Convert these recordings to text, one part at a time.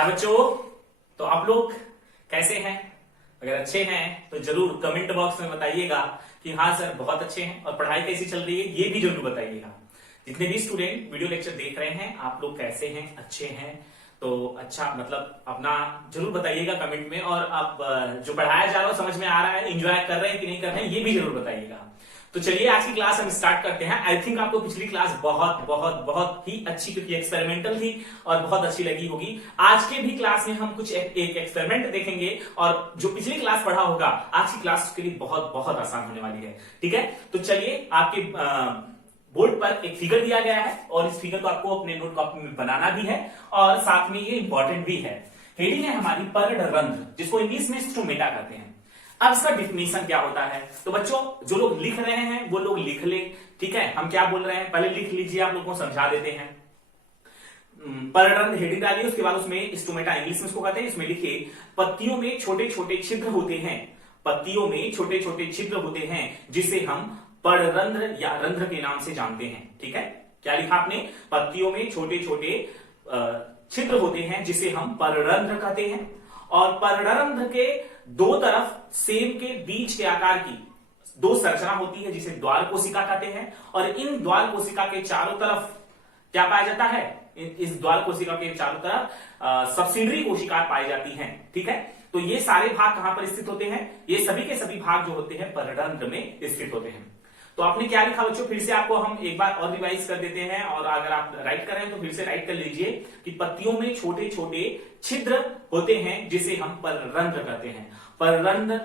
हाय बच्चों, तो आप लोग कैसे हैं? अगर अच्छे हैं तो जरूर कमेंट बॉक्स में बताइएगा कि हाँ सर बहुत अच्छे हैं। और पढ़ाई कैसी चल रही है ये भी जरूर बताइएगा। जितने भी स्टूडेंट वीडियो लेक्चर देख रहे हैं आप लोग कैसे हैं, अच्छे हैं? तो अच्छा मतलब अपना जरूर बताइएगा कमेंट में। और आप जो पढ़ाया जा रहा है समझ में आ रहा है, एंजॉय कर रहे हैं कि नहीं कर रहे हैं ये भी जरूर बताइएगा। तो चलिए आज की क्लास हम स्टार्ट करते हैं। आई थिंक आपको पिछली क्लास बहुत बहुत बहुत ही अच्छी, क्योंकि एक्सपेरिमेंटल थी और बहुत अच्छी लगी होगी। आज के भी क्लास में हम कुछ एक एक्सपेरिमेंट देखेंगे और जो पिछली क्लास पढ़ा होगा आज की क्लास उसके लिए बहुत बहुत आसान होने वाली है। ठीक है, तो चलिए आपके बोर्ड पर एक फिगर दिया गया है और इस फिगर को आपको अपने नोट कॉपी में बनाना भी है और साथ में ये इंपॉर्टेंट भी है। हेडिंग है हमारी पर्णरंध्र, जिसको इंग्लिश में स्टोमेटा कहते हैं। अब इसका डिफिनेशन क्या होता है? तो बच्चों जो लोग लिख रहे हैं वो लोग लिख ले। ठीक है, हम क्या बोल रहे हैं पहले लिख लीजिए, आप लोगों को समझा देते हैं। पर्णरंध्र हेडिंग डालिए, उसके बाद उसमें स्टोमेटा इंग्लिश में इसको कहते हैं। इसमें लिखिए पत्तियों में छोटे छोटे छिद्र होते हैं, पत्तियों में छोटे छोटे छिद्र होते हैं जिसे हम पर्णरंध्र या रंध्र के नाम से जानते हैं। ठीक है, क्या लिखा आपने? पत्तियों में छोटे छोटे छिद्र होते हैं जिसे हम पर्णरंध्र कहते हैं। और पर्णरंध्र के दो तरफ सेम के बीच के आकार की दो संरचना होती है जिसे द्वार कोशिका कहते हैं। और इन द्वार कोशिका के चारों तरफ क्या पाया जाता है? इस द्वार कोशिका के चारों तरफ सबसिडरी कोशिकाएं पाई जाती हैं। ठीक है, तो ये सारे भाग कहां पर स्थित होते हैं? ये सभी के सभी भाग जो होते हैं पर्णरंध्र में स्थित होते हैं। तो आपने क्या लिखा बच्चों? फिर से आपको हम एक बार और रिवाइज कर देते हैं, और अगर आप राइट कर रहे हैं तो फिर से राइट कर लीजिए कि पत्तियों में छोटे छोटे छिद्र होते हैं जिसे हम पर्णरंध्र कहते हैं। पर्णरंध्र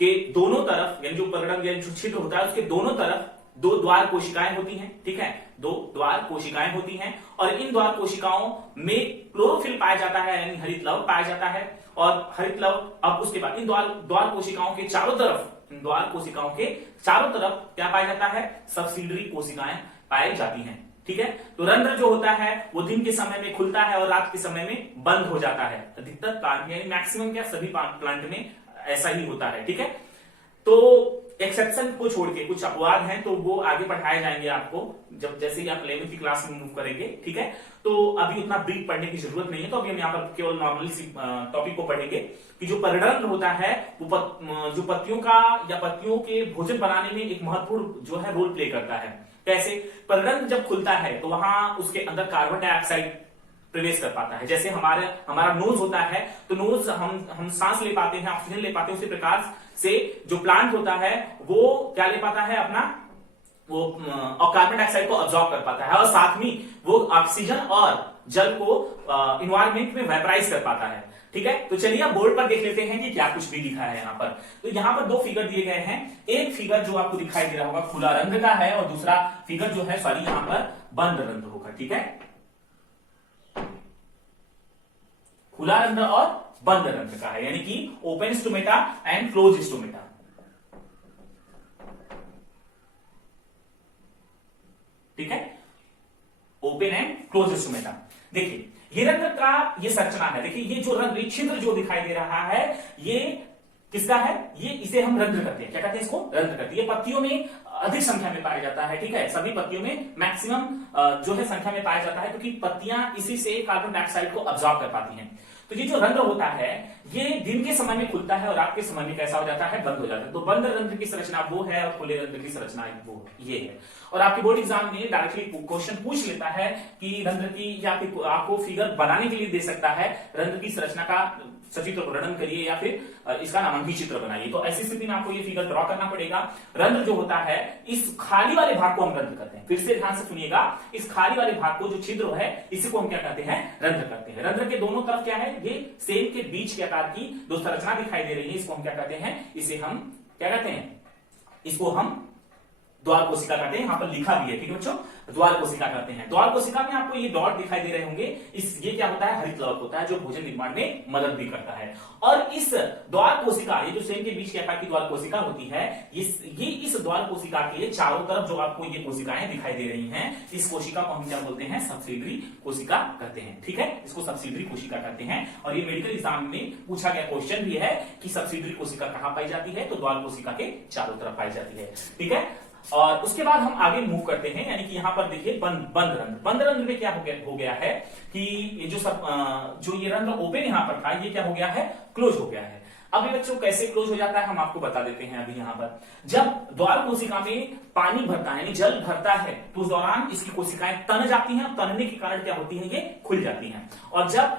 के दोनों तरफ, यानी जो पर्णरंध्र जो छिद्र होता है उसके दोनों तरफ दो द्वार कोशिकाएं होती हैं। ठीक है, दो द्वार कोशिकाएं होती हैं और इन द्वार कोशिकाओं में क्लोरोफिल पाया जाता है, यानी हरित लवक पाया जाता है। और हरित लवक अब उसके बाद इन द्वार कोशिकाओं के चारों तरफ, द्वार कोशिकाओं के चारों तरफ क्या पाया जाता है? सबसिडरी कोशिकाएं पाई जाती हैं। ठीक है, तो रंध्र जो होता है वो दिन के समय में खुलता है और रात के समय में बंद हो जाता है। अधिकतर प्लांट यानी मैक्सिमम क्या सभी प्लांट में ऐसा ही होता है। ठीक है, तो एक्सेप्शन को छोड़ के कुछ अपवाद हैं तो वो आगे पढ़ाए जाएंगे आपको जब जैसे ही आप 11वीं की क्लास में मूव करेंगे। ठीक है, तो अभी उतना ब्रीफ पढ़ने की जरूरत नहीं है, तो अभी हम यहाँ पर केवल नॉर्मली टॉपिक को पढ़ेंगे कि जो पर्णरंध्र होता है वो जो पत्तियों का या पत्तियों के भोजन बनाने में एक महत्वपूर्ण जो है रोल प्ले करता है। कैसे? पर्णरंध्र जब खुलता है तो वहां उसके अंदर कार्बन डाइऑक्साइड प्रवेश कर पाता है। जैसे हमारा नोज होता है तो नोज हम सांस ले पाते हैं, ऑक्सीजन ले पाते हैं, उसी प्रकार से जो प्लांट होता है वो क्या ले पाता है अपना, वो और कार्बन डाइऑक्साइड को अब्सॉर्ब कर पाता है और साथ में वो ऑक्सीजन और जल को इन्वायरमेंट में वेपराइज कर पाता है। ठीक है, तो चलिए आप बोर्ड पर देख लेते हैं कि क्या कुछ भी लिखा है यहाँ पर। तो यहाँ पर दो फिगर दिए गए हैं। एक फिगर जो आपको दिखाई दे रहा होगा खुला रंध्र का है और दूसरा फिगर जो है सॉरी यहाँ पर बंद रंध्र होगा। ठीक है, खुला रंध्र और बंद रंध्र का है, यानी कि open stomata and close stomata. ठीक है, ओपन एंड क्लोज स्टोमेटा। देखिए ये रंध्र का ये संरचना है। देखिए ये जो रंध्र छिद्र जो दिखाई दे रहा है ये किसका है? ये इसे हम रंध्र कहते हैं। क्या कहते हैं इसको? रंध्र कहते हैं। ये पत्तियों में अधिक संख्या में पाया जाता है। ठीक है, सभी पत्तियों में मैक्सिमम जो है संख्या में पाया जाता है क्योंकि पत्तियां इसी से कार्बन डाइऑक्साइड को अब्सॉर्ब कर पाती हैं। तो ये जो रंध्र होता है ये दिन के समय में खुलता है और रात के समय में कैसा हो जाता है? बंद हो जाता है। तो बंद रंध्र की संरचना वो है और खुले रंध्र की संरचना वो ये है। और आपके बोर्ड एग्जाम में डायरेक्टली क्वेश्चन पूछ लेता है कि रंध्र की, या फिर आपको फिगर बनाने के लिए दे सकता है रंध्र की संरचना का सचित्र वर्णन करिए या फिर इसका नामांकित चित्र बनाइए। तो ऐसी स्थिति में आपको ये फिगर ड्रॉ करना पड़ेगा। रंध्र जो होता है इस खाली वाले भाग को हम रंध्र कहते हैं। फिर से ध्यान से सुनिएगा, इस खाली वाले भाग को जो छिद्र है इसी को हम क्या कहते हैं? रंध्र कहते हैं। रंध्र के दोनों तरफ क्या है? ये सेम के बीच के आकार की दो संरचना दिखाई दे रही है, इसको हम क्या कहते हैं? इसे हम क्या कहते हैं? इसको हम द्वार कोशिका कहते हैं। यहां पर लिखा भी है। ठीक है बच्चों, द्वार कोशिका कहते हैं। द्वार कोशिका में आपको ये डॉट दिखाई दे रहे होंगे, ये क्या होता है? हरित लवक होता है जो भोजन निर्माण में मदद भी करता है। और इस द्वार कोशिका, ये जो सेल के बीच के आकार की द्वार कोशिका होती है, ये इस द्वार कोशिका के चारों तरफ जो आपको ये कोशिकाएं दिखाई दे रही हैं, इस कोशिका को हम क्या बोलते हैं? सबसिडरी कोशिका कहते हैं। ठीक है, इसको सबसिडरी कोशिका कहते हैं। और ये मेडिकल एग्जाम में पूछा गया क्वेश्चन भी है कि सबसिडरी कोशिका कहां पाई जाती है? तो द्वार कोशिका के चारों तरफ पाई जाती है। ठीक है, और उसके बाद हम आगे मूव करते हैं, यानी कि यहां पर देखिए बंद रंध्र में क्या हो गया है कि ये जो ये रंध्र ओपन यहां पर था, ये क्या हो गया है, क्लोज हो गया है। अब ये बच्चों कैसे क्लोज हो जाता है हम आपको बता देते हैं। अभी यहां पर जब द्वार कोशिका में पानी भरता है यानी जल भरता है तो उस दौरान इसकी कोशिकाएं तन जाती हैं, और तनने के कारण क्या होती हैं, ये खुल जाती हैं। और जब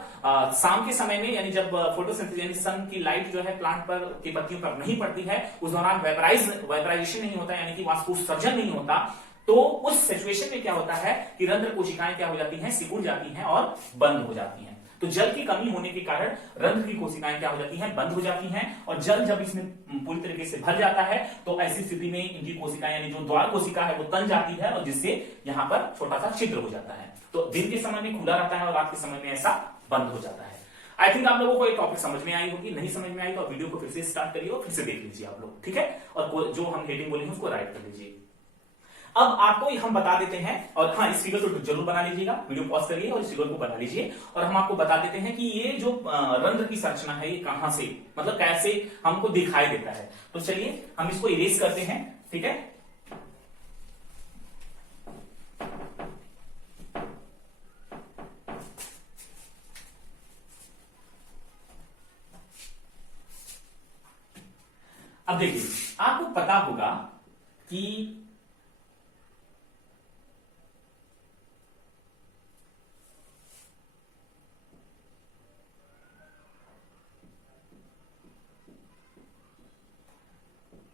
शाम के समय में यानी जब फोटोसिंथेसिस यानी सन की लाइट जो है प्लांट पर की पत्तियों पर नहीं पड़ती है, उस दौरान वेपराइजेशन नहीं होता यानी कि वाष्पोत्सर्जन नहीं होता, तो उस सिचुएशन में क्या होता है कि रंध्र कोशिकाएं क्या हो जाती हैं, सिकुड़ जाती हैं और बंद हो जाती हैं। तो जल की कमी होने के कारण रंध्र की कोशिकाएं क्या हो जाती हैं, बंद हो जाती हैं, और जल जब इसमें पूरी तरीके से भर जाता है तो ऐसी स्थिति में इनकी कोशिकाएं यानी जो द्वार कोशिका है वो तन जाती है, और जिससे यहां पर छोटा सा छिद्र हो जाता है। तो दिन के समय में खुला रहता है और रात के समय में ऐसा बंद हो जाता है। आई थिंक आप लोगों को ये टॉपिक समझ में आई होगी, नहीं समझ में आई तो वीडियो को फिर से स्टार्ट करिए और फिर से देख लीजिए आप लोग, ठीक है। और जो हम हेडिंग बोले हैं उसको राइट कर लीजिए। अब आपको हम बता देते हैं, और हाँ, इस फिगर को जरूर बना लीजिएगा, वीडियो पॉज करिए और इस फिगर को बना लीजिए, और हम आपको बता देते हैं कि ये जो रंध्र की संरचना है ये कहां से मतलब कैसे हमको दिखाई देता है। तो चलिए हम इसको इरेज करते हैं, ठीक है। अब देखिए आपको पता होगा कि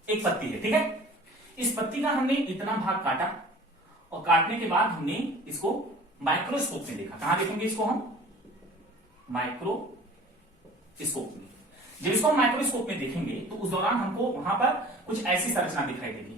एक पत्ती है, ठीक है। इस पत्ती का हमने इतना भाग काटा, और काटने के बाद हमने इसको माइक्रोस्कोप में देखा। कहां देखेंगे इसको हम, माइक्रोस्कोप में। जब इसको हम माइक्रोस्कोप में देखेंगे तो उस दौरान हमको वहां पर कुछ ऐसी संरचना दिखाई देगी।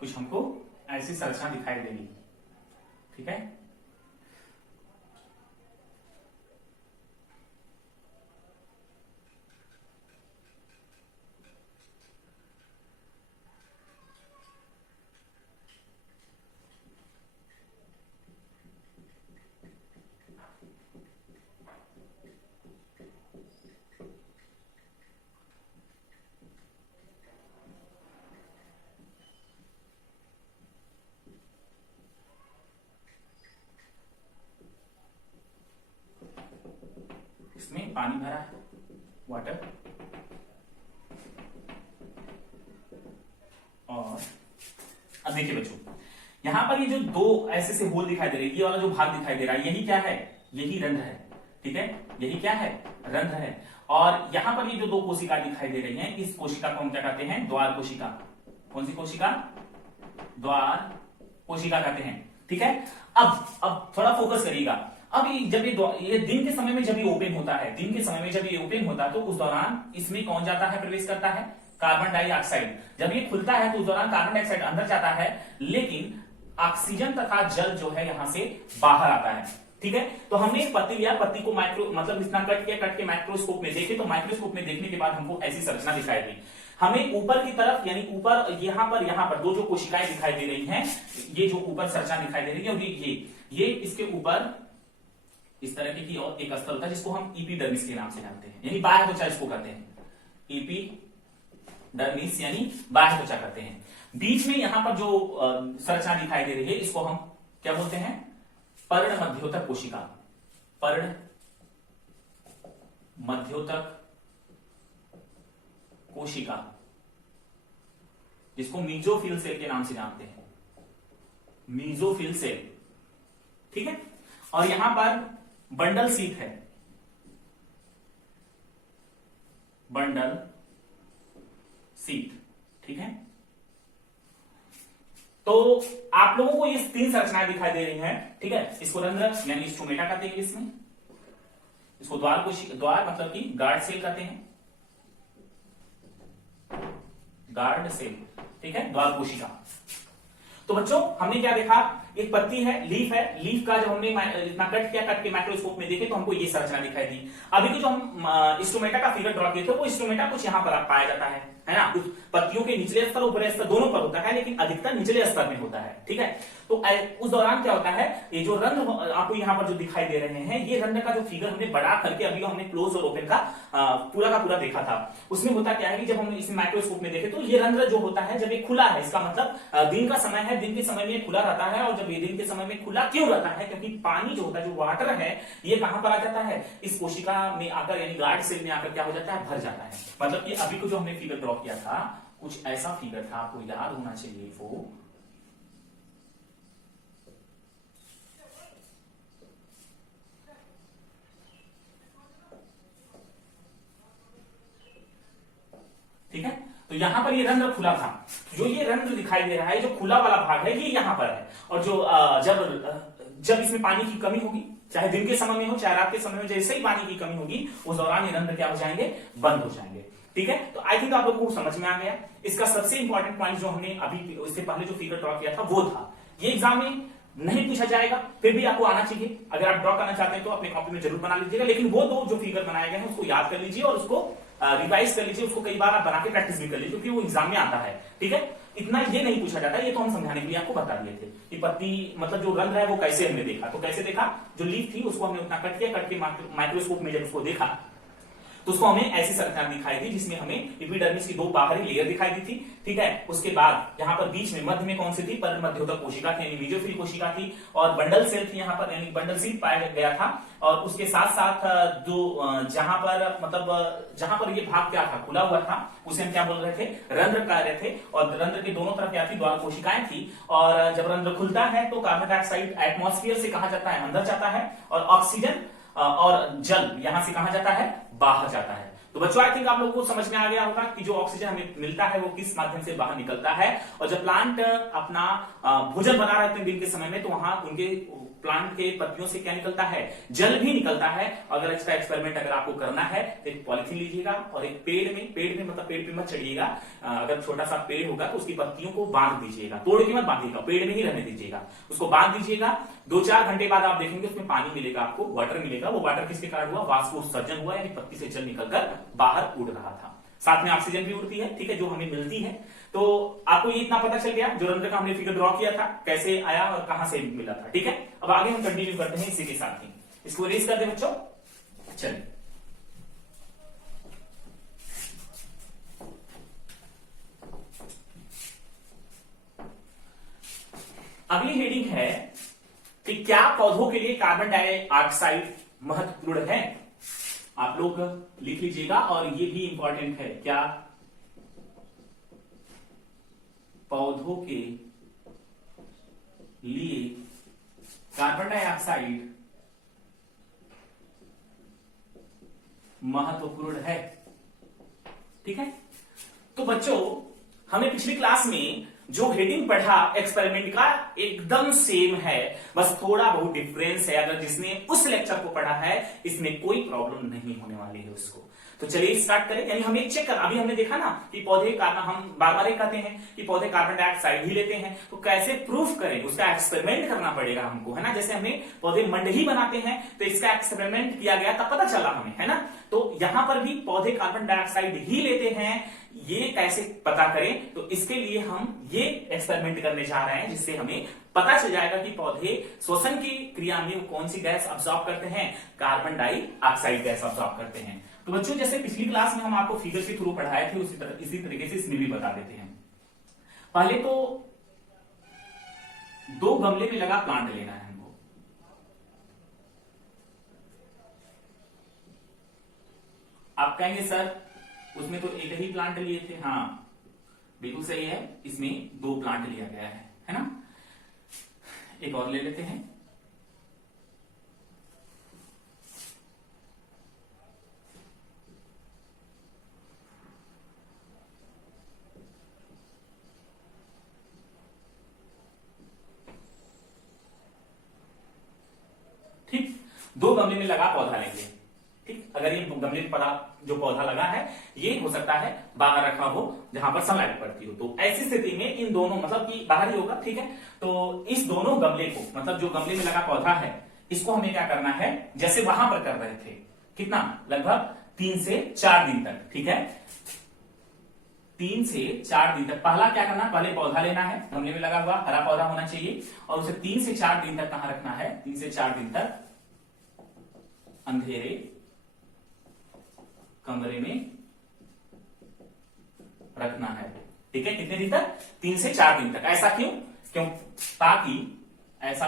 कुछ हमको ऐसी संरचना दिखाई देगी, ठीक है। इसमें पानी भरा है, वाटर, और अब देखिए बच्चों यहां पर ये जो दो ऐसे से होल दिखाई दे रही है, ये वाला जो भाग दिखाई दे रहा है, यही क्या है, यही रंध्र है, ठीक है। यही क्या है, रंध्र है। और यहां पर ये जो दो कोशिका दिखाई दे रही हैं, इस कोशिका को हम क्या कहते हैं, द्वार कोशिका। कौन सी कोशिका, द्वार कोशिका कहते हैं, ठीक है। अब थोड़ा फोकस करिएगा। अब जब ये दिन के समय में जब ये ओपन होता है, दिन के समय में जब ये ओपन होता है तो उस दौरान इसमें कौन जाता है, प्रवेश करता है, कार्बन डाइऑक्साइड। जब ये खुलता है तो उस दौरान कार्बन डाइऑक्साइड अंदर जाता है, लेकिन ऑक्सीजन तथा जल जो है यहां से बाहर आता है, ठीक है। तो हमने एक पत्ती लिया, पत्ती को मतलब इतना कट के माइक्रोस्कोप में देखे, तो माइक्रोस्कोप में देखने के बाद हमको ऐसी संरचना दिखाई दी। हमें ऊपर की तरफ यानी ऊपर यहां पर दो जो कोशिकाएं दिखाई दे रही हैं, ये जो ऊपर संरचना दिखाई दे रही है, और ये इसके ऊपर इस तरह की और एक अस्तर होता है जिसको हम एपिडर्मिस के नाम से जानते हैं, यानी बाह्य त्वचा इसको कहते हैं, एपिडर्मिस यानी बाह्य त्वचा कहते हैं। बीच में यहां पर जो संरचना दिखाई दे रही है इसको हम क्या बोलते हैं, पर्ण मध्योतक कोशिका, पर्ण मध्योतक कोशिका, जिसको मीजोफिल सेल के नाम से जानते हैं, मीजोफिल सेल, ठीक है। और यहां पर बंडल सीट है, बंडल सीट, ठीक है। तो आप लोगों को ये तीन संरचनाएं दिखाई दे रही हैं, ठीक है। इसको रंध्र यानी स्टोमेटा कहते हैं, इसमें इसको द्वार मतलब कि गार्ड सेल कहते हैं, गार्ड सेल, ठीक है, द्वार कोशिका। तो बच्चों हमने क्या देखा, एक पत्ती है, लीफ का जब हमने इतना कट किया, कट के माइक्रोस्कोप में देखे तो हमको ये संरचना दिखाई दी। अभी के जो हम स्टोमेटा का फिगर ड्रॉ किए थे वो स्टोमेटा कुछ यहाँ पर पाया जाता है ना, कुछ पत्तियों के निचले स्तर ऊपरी स्तर दोनों पर होता है, लेकिन अधिकतर निचले स्तर में होता है। ठीक है, तो उस दौरान क्या होता है, ये जो रंध्र आपको यहाँ पर जो दिखाई दे रहे हैं, ये रंध्र का जो फिगर हमने बड़ा करके अभी हमने क्लोज और ओपन का पूरा देखा था, उसमें होता क्या है कि जब हम इस माइक्रोस्कोप में देखे तो ये रंध्र जो होता है जब ये खुला है, इसका मतलब दिन का समय है, दिन के समय में खुला रहता है। और जब ये दिन के समय में खुला क्यों रहता है, क्योंकि पानी जो होता है, जो वाटर है, ये कहां पर आ जाता है, इस कोशिका में आकर, यानी गार्ड सेल में आकर क्या हो जाता है, भर जाता है। मतलब कि अभी को जो हमने फिगर ड्रॉ किया था कुछ ऐसा फिगर था, आपको याद होना चाहिए वो। ठीक है, तो यहां पर ये रंध्र खुला था, जो ये रंध्र दिखाई दे रहा है, जो खुला वाला भाग है, ये यहां पर है। और जो जब इसमें पानी की कमी होगी, चाहे दिन के समय में हो चाहे रात के समय में, जैसे ही पानी की कमी होगी उस दौरान ये रंध्र क्या हो जाएंगे, बंद हो जाएंगे। ठीक है, तो आई थिंक आप लोगों को समझ में आ गया। इसका सबसे इंपॉर्टेंट पॉइंट जो हमने अभी इससे पहले जो फिगर ड्रॉ किया था वो था, ये एग्जाम में नहीं पूछा जाएगा, फिर भी आपको आना चाहिए। अगर आप ड्रॉ करना चाहते हैं तो अपने कॉपी में जरूर बना लीजिएगा, लेकिन वो दो जो फिगर बनाए गए हैं उसको याद कर लीजिए और उसको रिवाइज कर लीजिए, उसको कई बार आप बना के प्रैक्टिस भी कर लीजिए, क्योंकि वो एग्जाम में आता है। ठीक है, इतना ये नहीं पूछा जाता, ये तो हम समझाने के लिए आपको बता दिए थे कि पत्ती मतलब जो रंध्र है वो कैसे हमने देखा। तो कैसे देखा, जो लीफ थी उसको हमने उतना कट किया, कट के माइक्रोस्कोप में जब उसको देखा तो उसको हमें ऐसी संरचना दिखाई थी जिसमें हमें एपिडर्मिस की दो बाहरी लेयर दिखाई दी थी। ठीक है, उसके बाद यहाँ पर बीच में मध्य में कौन सी थी, पर मध्योतक कोशिका थी, यानी मेसोफिल कोशिका थी, और बंडल सेल थी यहाँ पर, यानी बंडल सेल पाया गया था। और उसके साथ साथ जो जहां पर ये भाग क्या था, खुला हुआ था, उसे हम क्या बोल रहे थे, रंध्र कह रहे थे। और रंध्र के दोनों तरफ क्या थी, द्वार कोशिकाएं थी। और जब रंध्र खुलता है तो कार्बन डाइऑक्साइड एटमॉस्फेयर से कहा जाता है अंदर जाता है, और ऑक्सीजन और जल यहां से कहा जाता है, बाहर जाता है। तो बच्चों आई थिंक आप लोगों को समझ में आ गया होगा कि जो ऑक्सीजन हमें मिलता है वो किस माध्यम से बाहर निकलता है। और जब प्लांट अपना भोजन बना रहे थे दिन के समय में, तो वहां उनके प्लांट के पत्तियों से क्या निकलता है, जल भी निकलता है। अगर इसका एक्सपेरिमेंट अगर आपको करना है तो एक पॉलिथीन लीजिएगा और एक पेड़ में मतलब पेड़ पे मत चढ़िएगा, अगर छोटा सा पेड़ होगा तो उसकी पत्तियों को बांध दीजिएगा, तोड़ के मत बांधिएगा, पेड़ में ही रहने दीजिएगा, उसको बांध दीजिएगा। 2-4 घंटे बाद आप देखेंगे उसमें पानी मिलेगा, आपको वाटर मिलेगा। वो वाटर किसके कारण हुआ, वाष्पोत्सर्जन हुआ, यानी पत्ती से जल निकलकर बाहर उड़ रहा था। साथ में ऑक्सीजन भी उड़ती है, ठीक है, जो हमें मिलती है। तो आपको ये इतना पता चल गया, जो रंध्र का हमने फिगर ड्रॉ किया था कैसे आया और कहां से मिला था। ठीक है, अब आगे हम कंटिन्यू करते हैं इसी के साथ ही, इसको रेस कर दे बच्चों। चलिए, अगली हेडिंग है कि क्या पौधों के लिए कार्बन डाइऑक्साइड महत्वपूर्ण है। आप लोग लिख लीजिएगा, और ये भी इंपॉर्टेंट है, क्या पौधों के लिए कार्बन डाइऑक्साइड महत्वपूर्ण है। ठीक है, तो बच्चों हमने पिछली क्लास में जो हेडिंग पढ़ा एक्सपेरिमेंट का एकदम सेम है, बस थोड़ा बहुत डिफरेंस है। अगर जिसने उस लेक्चर को पढ़ा है इसमें कोई प्रॉब्लम नहीं होने वाली है उसको। तो चलिए स्टार्ट करें, यानी हमें चेक कर, अभी हमने देखा ना कि पौधे कार्बन, हम बार बार कहते हैं कि पौधे कार्बन डाइऑक्साइड ही लेते हैं, तो कैसे प्रूफ करें, उसका एक्सपेरिमेंट करना पड़ेगा हमको, है ना। जैसे हमें पौधे मंडही बनाते हैं तो इसका एक्सपेरिमेंट किया गया तब पता चला हमें, है ना। तो यहां पर भी पौधे कार्बन डाइऑक्साइड ही लेते हैं, ये कैसे पता करें, तो इसके लिए हम ये एक्सपेरिमेंट करने जा रहे हैं, जिससे हमें पता चल जाएगा कि पौधे श्वसन की क्रिया में कौन सी गैस अब्सॉर्ब करते हैं, कार्बन डाइऑक्साइड गैस अब्सॉर्ब करते हैं। तो बच्चों जैसे पिछली क्लास में हम आपको फिगर के थ्रू पढ़ाए थे, इसी तरीके से इसमें भी बता देते हैं। पहले तो 2 गमले में लगा प्लांट लेना है हमको। आप कहेंगे सर उसमें तो एक ही प्लांट लिए थे, हाँ बिल्कुल सही है, इसमें 2 प्लांट लिया गया है ना। एक और ले लेते हैं। ठीक, 2 गमले में लगा पौधा लेंगे। ठीक, अगर ये गमले में जो पौधा लगा है ये हो सकता है बाहर रखा हो जहां पर सनलाइट पड़ती हो, तो ऐसी स्थिति में इन दोनों मतलब कि बाहर ही होगा, ठीक है। तो इस दोनों गमले को मतलब जो गमले में लगा पौधा है इसको हमें क्या करना है, जैसे वहां पर कर रहे थे, कितना, लगभग 3 से 4 दिन तक, ठीक है। 3 से 4 दिन तक पहला क्या करना, पहले पौधा लेना है, गमले में लगा हुआ हरा पौधा होना चाहिए, और उसे 3 से 4 दिन तक कहां रखना है, 3 से 4 दिन तक अंधेरे कमरे में रखना है, ठीक है। कितने दिन तक, 3 से 4 दिन तक। ऐसा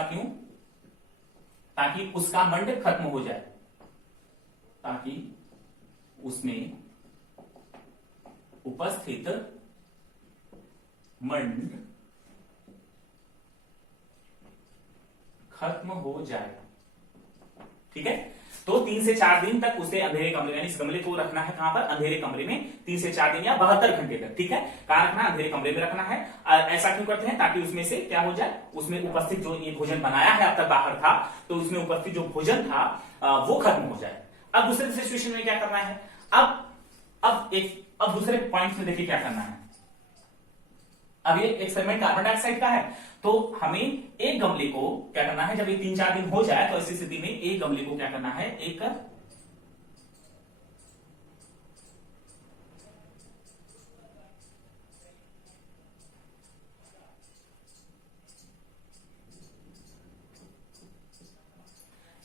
क्यों, ताकि उसका मंड खत्म हो जाए, ताकि उसमें उपस्थित मंड खत्म हो जाए, ठीक है। तो 3 से 4 दिन तक उसे अंधेरे कमरे में, इस गमले को रखना है कहां पर, अंधेरे कमरे में 3 से 4 दिन या 72 घंटे तक, ठीक है। कहां रखना है, अंधेरे कमरे में रखना है। ऐसा क्यों करते हैं, ताकि उसमें से क्या हो जाए, उसमें उपस्थित जो ये भोजन बनाया है अब तक बाहर था, तो उसमें उपस्थित जो भोजन था वो खत्म हो जाए। अब दूसरे सिचुएशन में क्या करना है, अब दूसरे पॉइंट में देखिए क्या करना है। अब ये एक्सपेरिमेंट कार्बन डाइऑक्साइड का है, तो हमें एक गमले को क्या करना है, जब ये 3-4 दिन हो जाए तो ऐसी स्थिति में एक गमले को क्या करना है,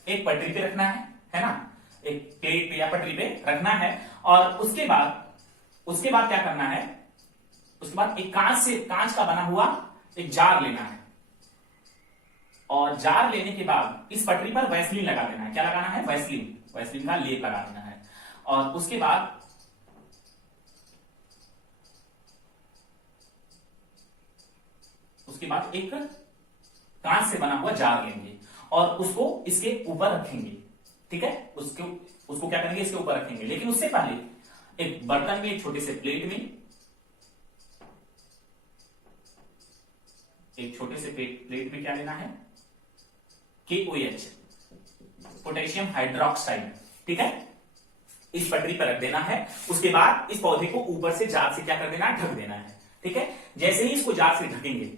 एक पटरी पे रखना है ना, एक प्लेट पे या पटरी पे रखना है। और उसके बाद क्या करना है, उसके बाद एक कांच का बना हुआ एक जार लेना है, और जार लेने के बाद इस पटरी पर वैसलीन लगा देना है। क्या लगाना है, वैसलीन का लेप लगा देना है। और उसके बाद एक कांच से बना हुआ जार लेंगे और उसको इसके ऊपर रखेंगे, ठीक है। उसको क्या करेंगे, इसके ऊपर रखेंगे। लेकिन उससे पहले एक बर्तन में, एक छोटे से प्लेट में, क्या लेना है, KOH, पोटेशियम हाइड्रोक्साइड, ठीक है। इस पटरी पर रख देना है। उसके बाद इस पौधे को ऊपर से जार से क्या कर देना है, ढक देना है, ठीक है। जैसे ही इसको जार से ढकेंगे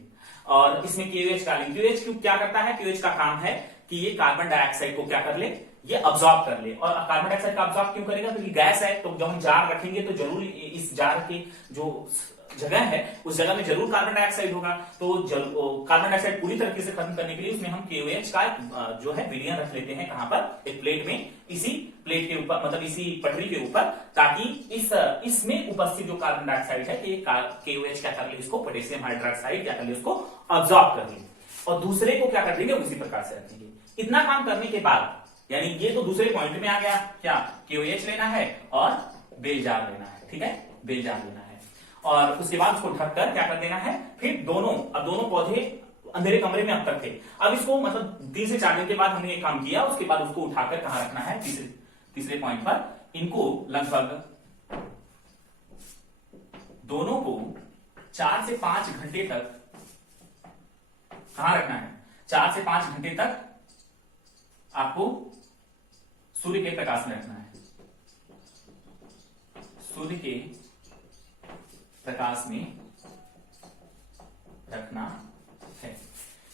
और इसमें KOH डालेंगे, KOH क्या करता है, KOH का काम है कि ये कार्बन डाइऑक्साइड को क्या कर ले, ये अब्सॉर्ब कर ले। और कार्बन डाइऑक्साइड का अब्सॉर्ब क्यों करेगा, क्योंकि गैस है, तो जब हम जार रखेंगे तो जरूर इस जार की जो जगह है उस जगह में जरूर कार्बन डाइऑक्साइड होगा। तो कार्बन डाइऑक्साइड पूरी तरीके से खत्म करने के लिए उसमें हम KOH का जो है विलयन रख लेते हैं, कहां पर, एक प्लेट में, इसी प्लेट के ऊपर, मतलब इसी पटरी के ऊपर, ताकि इसमें उपस्थित जो कार्बन डाइऑक्साइड है ये KOH क्या कर ले, इसको पोटेशियम हाइड्रोक्साइड क्या कर ले, उसको अब्सॉर्ब कर ले। और दूसरे को क्या कर देंगे, उसी प्रकार से रखेंगे। इतना काम करने के बाद, यानी ये तो दूसरे पॉइंट में आ गया, क्या, KOH लेना है और बेल जार लेना है, ठीक है, बेल जार लेना है। और उसके बाद उसको ढककर क्या कर देना है, फिर दोनों पौधे अंधेरे कमरे में अब तक थे। अब इसको मतलब 3 से 4 दिन के बाद हमने एक काम किया, उसके बाद उसको उठाकर कहां रखना है, तीसरे पॉइंट पर। इनको लगभग दोनों को 4 से 5 घंटे तक कहां रखना है, 4 से 5 घंटे तक आपको सूर्य के प्रकाश में रखना है, सूर्य के प्रकाश में रखना है।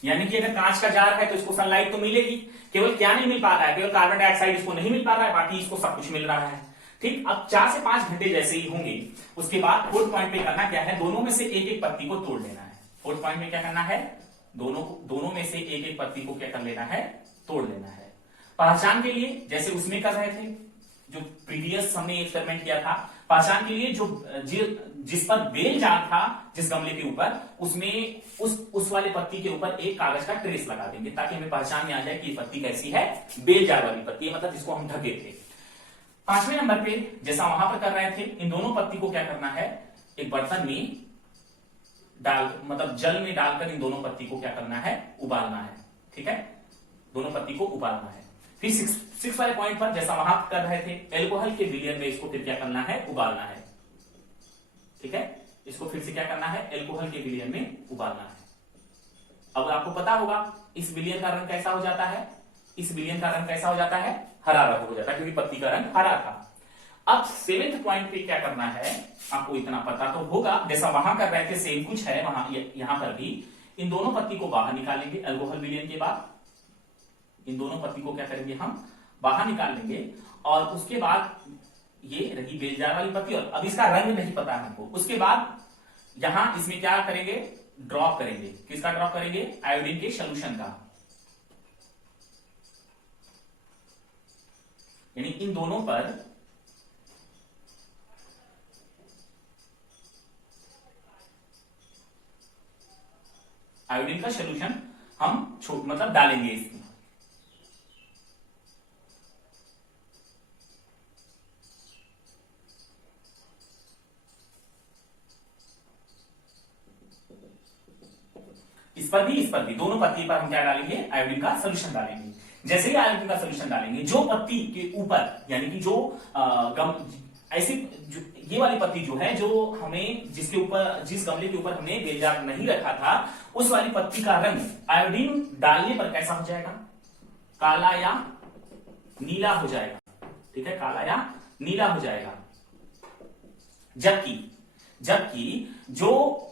यानी कि अगर कांच का जार है तो इसको सनलाइट तो मिलेगी, केवल क्या नहीं मिल पा रहा है, केवल कार्बन डाइऑक्साइड इसको नहीं मिल पा रहा है, बाकी इसको सब कुछ मिल रहा है, ठीक। अब 4 से 5 घंटे जैसे ही होंगे, उसके बाद फोर्थ पॉइंट पे करना क्या है, दोनों में से एक एक पत्ती को तोड़ लेना है। फोर्थ पॉइंट में क्या करना है, दोनों में से एक एक पत्ती को क्या कर लेना है, तोड़ लेना है। पहचान के लिए जैसे उसमें कर रहे थे, जो प्रीवियस हमने एक्सपेरिमेंट किया था, पहचान के लिए जिस पर बेल जार था, जिस गमले के ऊपर, उसमें उस वाले पत्ती के ऊपर एक कागज का ट्रेस लगा देंगे, ताकि हमें पहचान में आ जाए कि ये पत्ती कैसी है, बेल जार वाली पत्ती है, मतलब जिसको हम ढके थे। 5वें नंबर पे जैसा वहां पर कर रहे थे, इन दोनों पत्ती को क्या करना है, एक बर्तन में मतलब जल में डालकर इन दोनों पत्ती को क्या करना है, उबालना है, ठीक है, दोनों पत्ती को उबालना है। फिर 6 वाले पॉइंट पर जैसा वहां कर रहे थे, एल्कोहल के विलयन में इसको फिर क्या करना है, उबालना है, ठीक है। इसको फिर से क्या करना है, एल्कोहल के विलयन में उबालना है। अब आपको पता होगा इस विलयन का रंग कैसा हो जाता है, इस विलियन का रंग कैसा हो जाता है, हरा रंग हो जाता है, क्योंकि पत्ती का रंग हरा था। अब 7वें पॉइंट पे क्या करना है, आपको इतना पता तो होगा, जैसा वहां कर रहे थे सेम कुछ है वहां यहां पर भी। इन दोनों पत्ती को बाहर निकालेंगे अल्कोहल विलियन के बाद, इन दोनों पत्ती को क्या करेंगे हम बाहर निकाल लेंगे, और उसके बाद ये रही बेलजार वाली पत्ती, और अब इसका रंग नहीं पता है हमको। उसके बाद यहां इसमें क्या करेंगे, ड्रॉप करेंगे, किसका ड्रॉप करेंगे, आयोडीन के सोल्यूशन का, यानी इन दोनों पर आयोडीन का सोल्यूशन हम मतलब डालेंगे इसमें। इस पर भी दोनों पत्ती पर हम क्या डालेंगे, आयोडीन का सोल्यूशन डालेंगे। जैसे ही आयोडीन का सोल्यूशन डालेंगे, जो पत्ती के ऊपर यानी कि जो ऐसी ये वाली पत्ती जो है, जो हमें जिसके ऊपर जिस गमले के ऊपर हमने बेलजार नहीं रखा था, उस वाली पत्ती का रंग आयोडीन डालने पर कैसा हो जाएगा, काला या नीला हो जाएगा। ठीक है, काला या नीला हो जाएगा। जबकि जो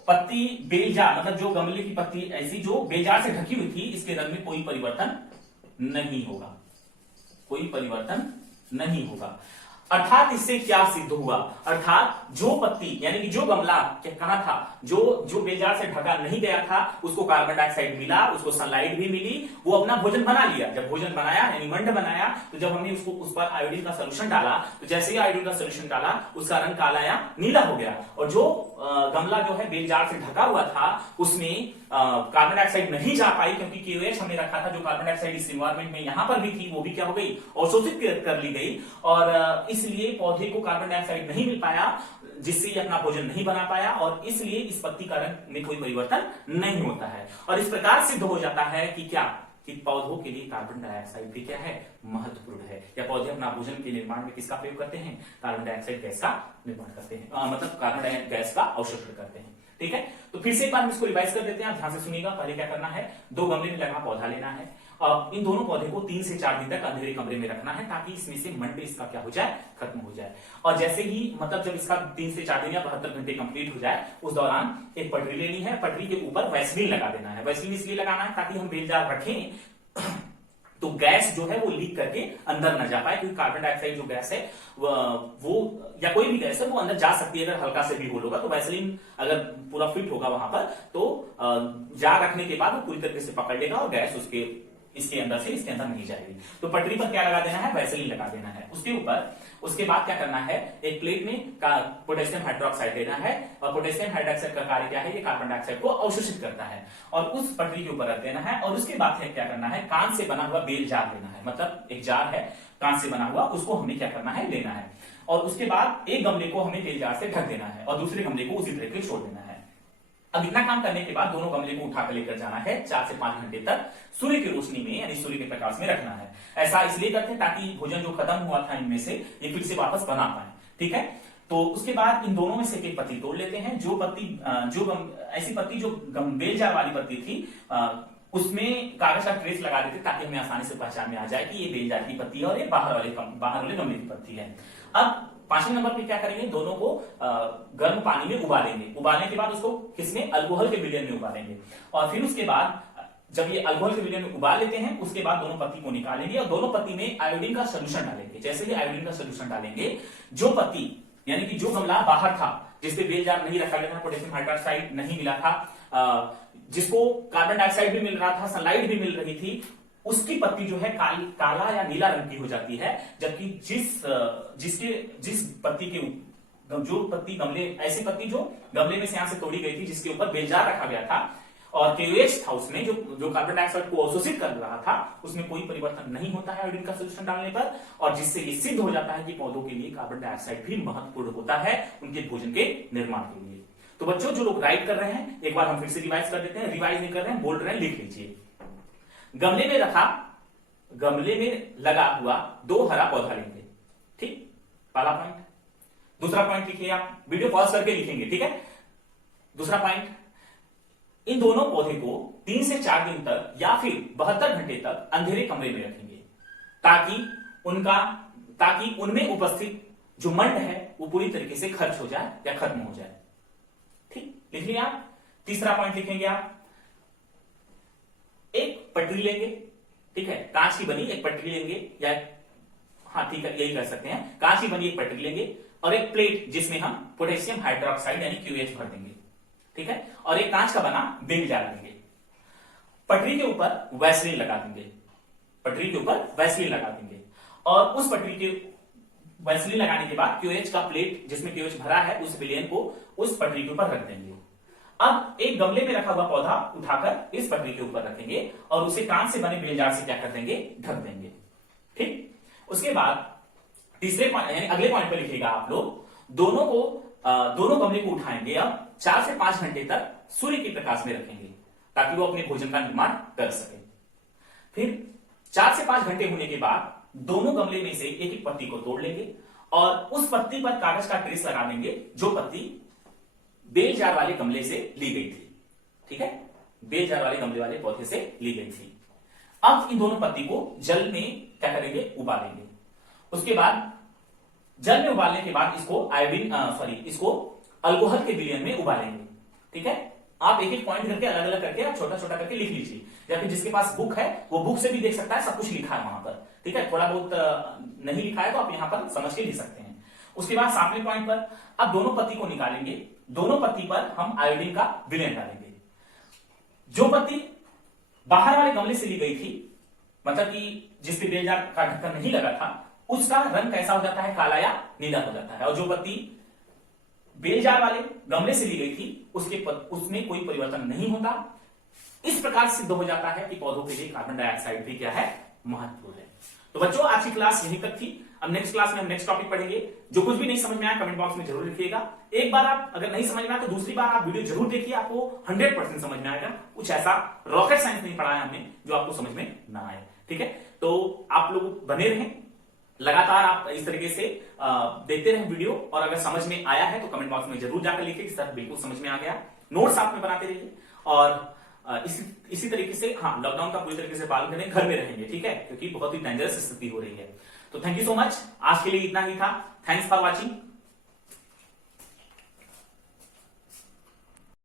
पत्ती बेलजार मतलब जो गमले की पत्ती ऐसी जो बेलजार से ढकी हुई थी, इसके रंग में कोई परिवर्तन नहीं होगा, कोई परिवर्तन नहीं होगा। अर्थात इससे क्या सिद्ध हुआ, अर्थात जो पत्ती यानी कि जो गमला कहां था, जो बेलजार से ढका नहीं गया था, उसको कार्बन डाइऑक्साइड मिला, उसको सनलाइट भी मिली, वो अपना भोजन बना लिया। जब भोजन बनाया यानी मंड बनाया, तो जब हमने उसको उस पर आयोडीन का सोल्यूशन डाला, तो जैसे ही आयोडीन का सोल्यूशन डाला, उसका रंग काला या नीला हो गया। और जो गमला जो है बेलजार से ढका हुआ था, उसमें कार्बन डाइऑक्साइड नहीं जा पाई, क्योंकि KOH हमने रखा था, जो कार्बन डाइऑक्साइड इस इन्वायरमेंट में यहां पर भी थी, वो भी क्या हो गई, अवशोषित कर ली गई, और इसलिए पौधे को कार्बन डाइऑक्साइड नहीं मिल पाया, जिससे ये अपना भोजन नहीं बना पाया, और इसलिए इस पत्ती का रंग में कोई परिवर्तन नहीं होता है। और इस प्रकार सिद्ध हो जाता है कि क्या, कि पौधों के लिए कार्बन डाइऑक्साइड भी क्या है, महत्वपूर्ण है। या पौधे अपना भोजन के निर्माण में किसका प्रयोग करते हैं, कार्बन डाइऑक्साइड गैस का निर्माण करते हैं, मतलब कार्बन डाइऑक्साइड गैस का अवशोषण करते हैं। ठीक है, तो फिर से एक बार हम इसको रिवाइज कर देते हैं, आप ध्यान से सुनिएगा। पहले क्या करना है, 2 गमले में लगा पौधा लेना है, और इन दोनों पौधे को 3 से 4 दिन तक अंधेरे कमरे में रखना है, ताकि इसमें से मंड इसका क्या हो जाए, खत्म हो जाए। और जैसे ही मतलब जब इसका 3 से 4 दिन या 72 घंटे कंप्लीट हो जाए, उस दौरान एक पटरी लेनी है, पटरी के ऊपर वैसलीन लगा देना है। वैसलीन इसलिए लगाना है ताकि हम बेलजार रखें तो गैस जो है वो लीक करके अंदर न जा पाए, क्योंकि कार्बन डाइऑक्साइड जो गैस है वो या कोई भी गैस है वो अंदर जा सकती है अगर हल्का से भी होल होगा। तो वैसलीन अगर पूरा फिट होगा वहां पर, तो जार रखने के बाद वो पूरी तरीके से पकड़ लेगा और गैस इसके अंदर से इसके अंदर नहीं जाएगी। तो पटरी पर क्या लगा देना है, वैसलीन लगा देना है। उसके ऊपर उसके बाद क्या करना है, एक प्लेट में पोटेशियम हाइड्रोक्साइड लेना है, और पोटेशियम हाइड्रोक्साइड का कार्य क्या है, ये कार्बन डाइऑक्साइड को अवशोषित करता है, और उस पटरी के ऊपर रख देना है। और उसके बाद क्या करना है, कांच से बना हुआ बेल जार लेना है, मतलब एक जार है कांच से बना हुआ, उसको हमें क्या करना है, लेना है। और उसके बाद एक गमले को हमें बेल जार से ढक देना है, और दूसरे गमले को उसी तरीके छोड़ देना है। अब इतना काम करने के बाद दोनों गमले को उठाकर लेकर जाना है, 4 से 5 घंटे तक सूर्य की रोशनी में यानी सूर्य के प्रकाश में रखना है। ऐसा इसलिए करते हैं ताकि भोजन जो खत्म हुआ था इनमें से ये फिर से वापस बना पाए। ठीक है, तो उसके बाद इन दोनों में से एक पत्ती तोड़ लेते हैं। ऐसी पत्ती जो बेलजार वाली पत्ती थी, उसमें कागज का ट्रेस लगा देते ताकि हमें आसानी से पहचान में आ जाए कि ये बेलजार की पत्ती है और ये बाहर वाले गमले की पत्ती है। अब 5वें नंबर पे क्या करेंगे, दोनों को गर्म पानी में उबालेंगे। उबालने के बाद उसको किसमें, अल्कोहल के विलयन में उबालेंगे। और फिर उसके बाद जब ये अल्कोहल के विलयन में उबाल लेते हैं, उसके बाद दोनों पत्ती को निकालेंगे और दोनों पत्ती में आयोडीन का सोल्यूशन डालेंगे। जैसे ही आयोडीन का सोल्यूशन डालेंगे, जो पत्ती यानी कि जो गमला बाहर था, जिसपे बेलजार नहीं रखा गया था, पोटेशियम हाइड्रोक्साइड नहीं मिला था, जिसको कार्बन डाइऑक्साइड भी मिल रहा था, सनलाइट भी मिल रही थी, उसकी पत्ती जो है काला या नीला रंग की हो जाती है। जबकि जिस पत्ती के जो पत्ती गमले ऐसी पत्ती जो गमले में से यहां से तोड़ी गई थी, जिसके ऊपर बेलजार रखा गया था और KOH था उसमें, जो कार्बन डाइऑक्साइड को अवशोषित कर रहा था, उसमें कोई परिवर्तन नहीं होता है आयोडीन का सोल्यूशन डालने पर। और जिससे ये सिद्ध हो जाता है कि पौधों के लिए कार्बन डाइऑक्साइड भी महत्वपूर्ण होता है उनके भोजन के निर्माण के लिए। तो बच्चों, जो लोग राइट कर रहे हैं, एक बार हम फिर से रिवाइज कर देते हैं। रिवाइज नहीं कर रहे हैं, बोल रहे हैं, लिख लीजिए। गमले में लगा हुआ 2 हरा पौधा लेंगे। ठीक, पहला पॉइंट। दूसरा पॉइंट लिखिए, आप वीडियो पॉज करके लिखेंगे। ठीक है, दूसरा पॉइंट, इन दोनों पौधे को 3 से 4 दिन तक या फिर 72 घंटे तक अंधेरे कमरे में रखेंगे। ताकि उनमें उपस्थित जो मंड है वो पूरी तरीके से खर्च हो जाए या खत्म हो जाए। ठीक, लिख लिया आप। तीसरा पॉइंट लिखेंगे आप, एक पटरी लेंगे, ठीक है, कांच की बनी एक पटरी लेंगे, या हाँ ठीक है यही कर सकते हैं, कांच की बनी एक पटरी लेंगे और एक प्लेट जिसमें हम पोटेशियम हाइड्रोक्साइड यानी QH भर देंगे, ठीक है, और एक कांच का बना बेल जार देंगे। पटरी के ऊपर वैसलीन लगा देंगे, पटरी के ऊपर वैसलीन लगा देंगे, और उस पटरी के वैसलीन लगाने के बाद QH का प्लेट जिसमें QH भरा है उस विलयन को उस पटरी के ऊपर रख देंगे। अब एक गमले में रखा हुआ पौधा उठाकर इस पटरी के ऊपर रखेंगे और उसे कांच से बने बेल जार से क्या कर देंगे, ढक देंगे। ठीक, उसके बाद तीसरे पॉइंट यानी अगले पॉइंट पर लिखिएगा आप लोग, दोनों गमले को उठाएंगे अब 4 से 5 घंटे तक सूर्य के प्रकाश में रखेंगे ताकि वो अपने भोजन का निर्माण कर सके। फिर 4 से 5 घंटे होने के बाद दोनों गमले में से एक एक पत्ती को तोड़ लेंगे और उस पत्ती पर कागज का ट्रेस लगा देंगे जो पत्ती बेल जार वाले गमले से ली गई थी। ठीक है, बेल जार वाले गमले वाले पौधे से ली गई थी। अब इन दोनों पत्ती को जल में क्या करेंगे, उबालेंगे। उसके बाद जल में उबालने के बाद इसको अल्कोहल के विलयन में उबालेंगे। ठीक है, आप एक एक पॉइंट करके अलग अलग करके आप छोटा छोटा करके लिख लीजिए, या फिर जिसके पास बुक है वो बुक से भी देख सकता है, सब कुछ लिखा है वहां पर। ठीक है, थोड़ा बहुत नहीं लिखा है तो आप यहां पर समझ के लिख सकते हैं। उसके बाद 7वें पॉइंट पर अब दोनों पत्ती को निकालेंगे, दोनों पत्ती पर हम आयोडीन का विलयन डालेंगे। जो पत्ती बाहर वाले गमले से ली गई थी, मतलब कि जिसपे बेल जार का ढक्कन नहीं लगा था, उसका रंग कैसा हो जाता है, काला या नीला हो जाता है। और जो पत्ती बेल जार वाले गमले से ली गई थी उसमें कोई परिवर्तन नहीं होता। इस प्रकार सिद्ध हो जाता है कि पौधों के लिए कार्बन डाइऑक्साइड भी क्या है, महत्वपूर्ण है। तो बच्चों आज की क्लास यहीं तक थी। अब नेक्स्ट क्लास में हम नेक्स्ट टॉपिक पढ़ेंगे। जो कुछ भी नहीं समझ में आया कमेंट बॉक्स में जरूर लिखिएगा। एक बार आप अगर नहीं समझ में आया तो दूसरी बार आप वीडियो जरूर देखिए, आपको 100% समझ में आएगा। कुछ ऐसा रॉकेट साइंस नहीं पढ़ाया हमने जो आपको समझ में ना आए। ठीक है, तो आप लोग बने रहें, लगातार आप इस तरीके से देखते रहें वीडियो, और अगर समझ में आया है तो कमेंट बॉक्स में जरूर जाकर लिखिए कि सर बिल्कुल समझ में आ गया। नोट्स आप में बनाते रहिए, और इसी तरीके से हाँ लॉकडाउन का पूरी तरीके से पालन करें, घर में रहेंगे। ठीक है, क्योंकि बहुत ही डेंजरस स्थिति हो रही है। तो थैंक यू सो मच, आज के लिए इतना ही था। Thanks for watching.